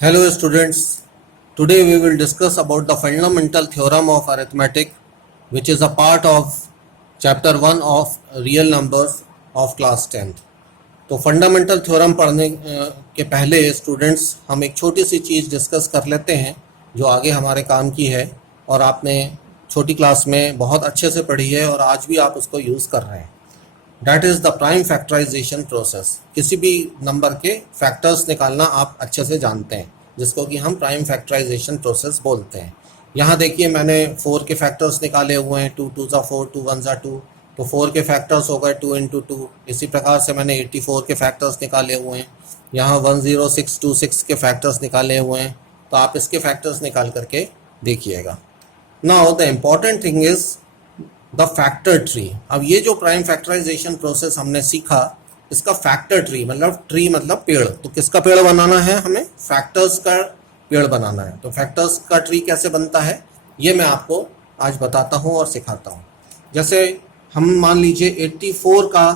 Hello students, today we will discuss about the fundamental theorem of arithmetic which is a part of chapter 1 of real numbers of class 10th. तो fundamental theorem पढ़ने के पहले students हम एक छोटी सी चीज़ discuss कर लेते हैं जो आगे हमारे काम की है और आपने छोटी क्लास में बहुत अच्छे से पढ़ी है और आज भी आप उसको यूज़ कर रहे हैं. That is the prime factorization process. किसी भी नंबर के फैक्टर्स निकालना आप अच्छे से जानते हैं जिसको कि हम प्राइम फैक्टराइजेशन प्रोसेस बोलते हैं. यहाँ देखिए मैंने 4 के फैक्टर्स निकाले हुए हैं. 2 2 ज़ा 4, 2 1 ज़ा 2. तो 4 के फैक्टर्स हो गए 2 इंटू 2. इसी प्रकार से मैंने 84 के फैक्टर्स निकाले हुए हैं. यहाँ 10626 के फैक्टर्स निकाले हुए हैं. तो आप इसके फैक्टर्स निकाल करके देखिएगा. Now the important thing is the factor tree. अब ये जो प्राइम फैक्टराइजेशन प्रोसेस हमने सीखा इसका फैक्टर ट्री मतलब पेड़. तो किसका पेड़ बनाना है? हमें फैक्टर्स का पेड़ बनाना है. तो फैक्टर्स का ट्री कैसे बनता है ये मैं आपको आज बताता हूँ और सिखाता हूँ. जैसे हम मान लीजिए 84 का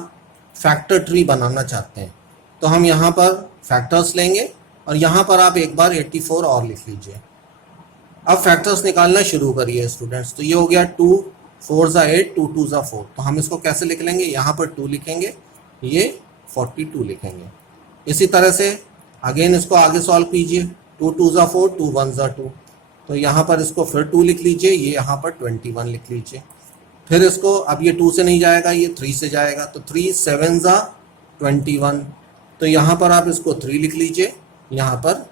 फैक्टर ट्री बनाना चाहते हैं तो हम यहाँ पर फैक्टर्स लेंगे और यहाँ पर आप एक बार 84 और लिख लीजिए. अब फैक्टर्स निकालना शुरू करिए स्टूडेंट्स. तो ये हो गया 2 4 ज़ा 8, 2 2 ज़ा 4. तो हम इसको कैसे लिख लेंगे? यहाँ पर 2 लिखेंगे, ये 42 लिखेंगे. इसी तरह से अगेन इसको आगे सॉल्व कीजिए. 2 2 ज़ा 4, 2 1 ज़ा 2. तो यहाँ पर इसको फिर 2 लिख लीजिए, ये यहाँ पर 21 लिख लीजिए. फिर इसको अब ये 2 से नहीं जाएगा, ये 3 से जाएगा. तो 3 7 ज़ा 21. तो यहाँ पर आप इसको 3 लिख लीजिए, यहाँ पर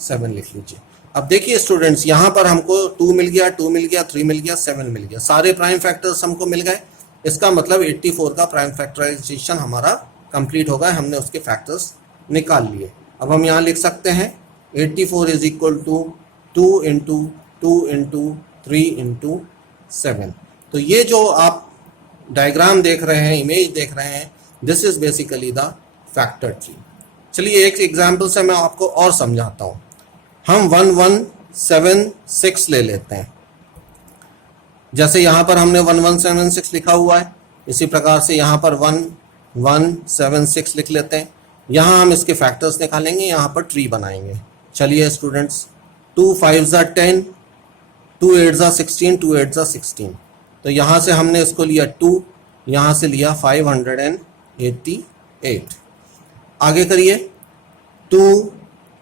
7 लिख लीजिए. अब देखिए स्टूडेंट्स यहाँ पर हमको 2 मिल गया, 2 मिल गया, 3 मिल गया, 7 मिल गया. सारे प्राइम फैक्टर्स हमको मिल गए. इसका मतलब 84 का प्राइम फैक्टराइजेशन हमारा कंप्लीट हो गया. हमने उसके फैक्टर्स निकाल लिए. अब हम यहाँ लिख सकते हैं 84 is equal to 2 into 2 into 3 into 7. तो ये जो आप डायग्राम देख रहे हैं, इमेज देख रहे हैं, this is basically the factor tree. चलिए एक एग्जाम्पल से मैं आपको और समझाता हूँ. हम 1176 ले लेते हैं. जैसे यहाँ पर हमने 1176 लिखा हुआ है, इसी प्रकार से यहाँ पर 1176 लिख लेते हैं. यहाँ हम इसके फैक्टर्स निकालेंगे, यहाँ पर ट्री बनाएंगे. चलिए स्टूडेंट्स, 2 5 ज़ा 10, 2 8 ज़ा 16, 2 8 ज़ा 16. तो यहाँ से हमने इसको लिया 2, यहाँ से लिया 588. आगे करिए. 2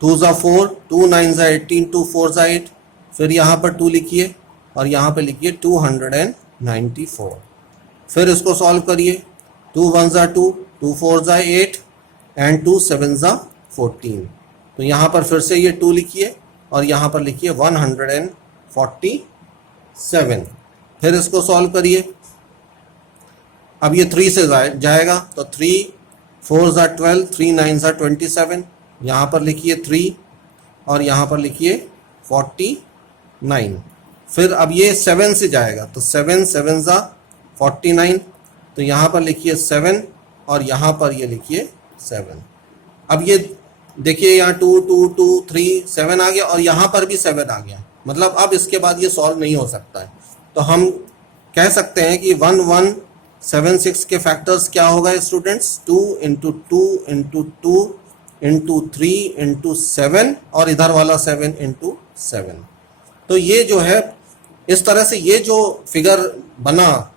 2 ज़ा 4, 2 9 ज़ा 18, 2 4 ज़ा 8. फिर यहाँ पर 2 लिखिए और यहाँ पर लिखिए 294. फिर इसको सॉल्व करिए. 2 1 ज़ा 2, 2 4 ज़ा 8 एंड 2 7 ज़ा 14. तो यहाँ पर फिर से ये 2 लिखिए और यहाँ पर लिखिए 147. फिर इसको सॉल्व करिए. अब ये 3 से जाएगा तो 3 4 ज़ा 12, 3 9 ज़ा 27. यहाँ पर लिखिए 3 और यहाँ पर लिखिए 49. फिर अब ये 7 से जाएगा तो 7 7 ज़ा 49. तो यहाँ पर लिखिए 7 और यहाँ पर ये लिखिए 7. अब ये देखिए यहाँ 2 2 2 3 7 आ गया और यहाँ पर भी 7 आ गया. मतलब अब इसके बाद ये सॉल्व नहीं हो सकता है. तो हम कह सकते हैं कि 1176 के फैक्टर्स क्या होगा students? 2 into 2 into 2 into 3 into 7 और इधर वाला 7 इंटू 7. तो ये जो है इस तरह से ये जो फिगर बना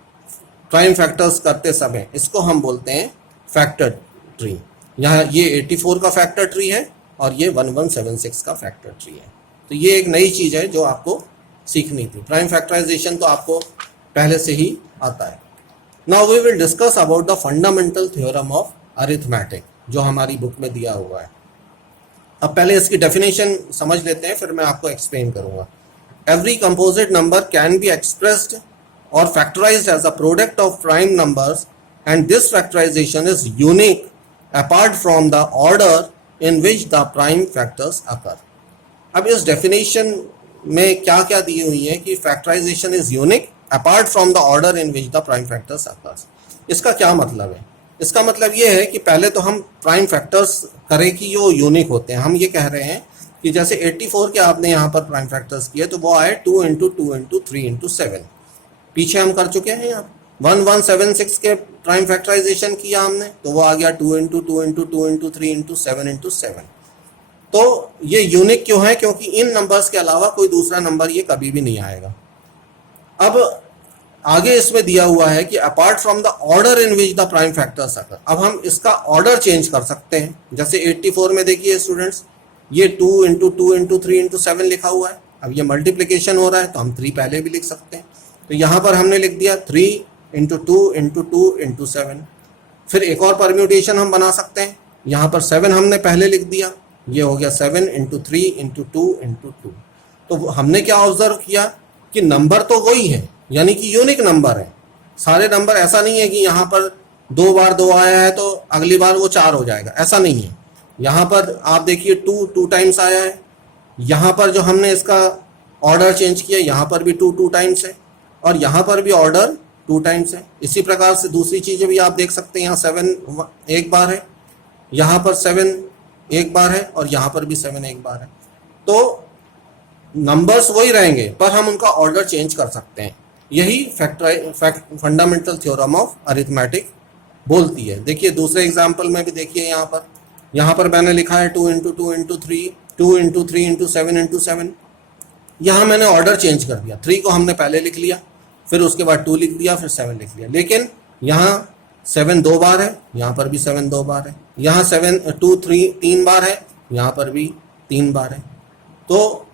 प्राइम फैक्टर्स करते समय, इसको हम बोलते हैं फैक्टर ट्री. यहाँ ये 84 का फैक्टर ट्री है और ये 1176 का फैक्टर ट्री है. तो ये एक नई चीज़ है जो आपको सीखनी थी. प्राइम फैक्टराइजेशन तो आपको पहले से ही आता है. Now we will discuss about the fundamental theorem of arithmetic जो हमारी बुक में दिया हुआ है. अब पहले इसकी डेफिनेशन समझ लेते हैं, फिर मैं आपको एक्सप्लेन करूंगा. Every composite number can be expressed और factorized as a product of prime numbers and this factorization is unique apart from the order in which the prime factors occur. अब इस डेफिनेशन में क्या क्या दी हुई है कि factorization is unique apart from the order in which the prime factors occurs. इसका क्या मतलब है? इसका मतलब ये है कि पहले तो हम प्राइम फैक्टर्स करें कि जो यूनिक होते हैं. हम ये कह रहे हैं कि जैसे 84 के आपने यहाँ पर प्राइम फैक्टर्स किए तो वो आए 2 इंटू 2 इंटू 3 इंटू 7. पीछे हम कर चुके हैं. यहाँ 1176 के प्राइम फैक्टराइजेशन किया हमने तो वो आ गया 2 into 2 into 2 into 3 into 7 into 7. तो ये यूनिक क्यों है? क्योंकि इन नंबर्स के अलावा कोई दूसरा नंबर ये कभी भी नहीं आएगा। अब आगे इसमें दिया हुआ है कि apart from the order in which the prime factors occur, अब हम इसका ऑर्डर चेंज कर सकते हैं। जैसे 84 में देखिए स्टूडेंट्स, ये 2 इंटू 2 इंटू 3 इंटू 7 लिखा हुआ है। अब ये मल्टीप्लिकेशन हो रहा है तो हम 3 पहले भी लिख सकते हैं। तो यहाँ पर हमने लिख दिया 3 इंटू 2 इंटू 2 इंटू 7। फिर एक और परम्यूटेशन हम बना सकते हैं, यहाँ पर 7 हमने पहले लिख दिया, ये हो गया 7 इंटू 3 इंटू 2 इंटू 2। तो हमने क्या ऑब्जर्व किया कि नंबर तो वही है, यानी कि यूनिक नंबर है सारे नंबर। ऐसा नहीं है कि यहाँ पर 2 बार 2 आया है तो अगली बार वो 4 हो जाएगा, ऐसा नहीं है। यहाँ पर आप देखिए 2 टाइम्स आया है, यहाँ पर जो हमने इसका ऑर्डर चेंज किया यहाँ पर भी 2 टाइम्स है, और यहाँ पर भी ऑर्डर 2 टाइम्स है। इसी प्रकार से दूसरी चीज़ें भी आप देख सकते हैं, यहाँ 7 एक बार है, यहाँ पर 7 एक बार है, और यहाँ पर भी 7 एक बार है। तो नंबर्स वही रहेंगे पर हम उनका ऑर्डर चेंज कर सकते हैं। यही फंडामेंटल थ्योरम ऑफ अरिथमेटिक बोलती है। देखिए दूसरे एग्जाम्पल में भी देखिए, यहाँ पर मैंने लिखा है 2 into 2 into 3 2 into 3 into 7 into 7। यहाँ मैंने ऑर्डर चेंज कर दिया, 3 को हमने पहले लिख लिया, फिर उसके बाद 2 लिख दिया, फिर 7 लिख लिया। लेकिन यहाँ 7 2 बार है, यहाँ पर भी 7 2 बार है, यहाँ 2 3 बार है, यहाँ पर भी 3 बार है। तो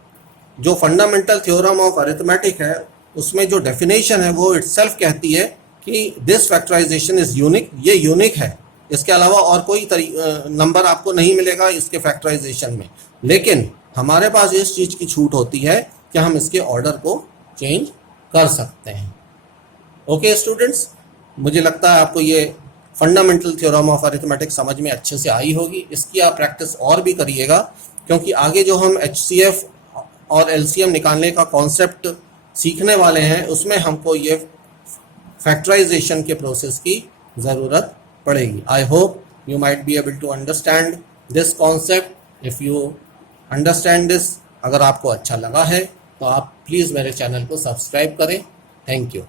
जो फंडामेंटल थ्योरम ऑफ अरिथमेटिक है उसमें जो डेफिनेशन है वो इटसेल्फ कहती है कि दिस फैक्टराइजेशन इज यूनिक, ये यूनिक है, इसके अलावा और कोई नंबर आपको नहीं मिलेगा इसके फैक्टराइजेशन में। लेकिन हमारे पास इस चीज़ की छूट होती है कि हम इसके ऑर्डर को चेंज कर सकते हैं। ओके स्टूडेंट्स, मुझे लगता है आपको ये फंडामेंटल थ्योरम ऑफ अरिथमेटिक समझ में अच्छे से आई होगी। इसकी आप प्रैक्टिस और भी करिएगा, क्योंकि आगे जो हम HCF और LCM निकालने का कॉन्सेप्ट सीखने वाले हैं उसमें हमको ये फैक्टराइजेशन के प्रोसेस की ज़रूरत पड़ेगी। I hope you might be able to understand this concept. If you understand this, अगर आपको अच्छा लगा है तो आप प्लीज़ मेरे चैनल को सब्सक्राइब करें। Thank you.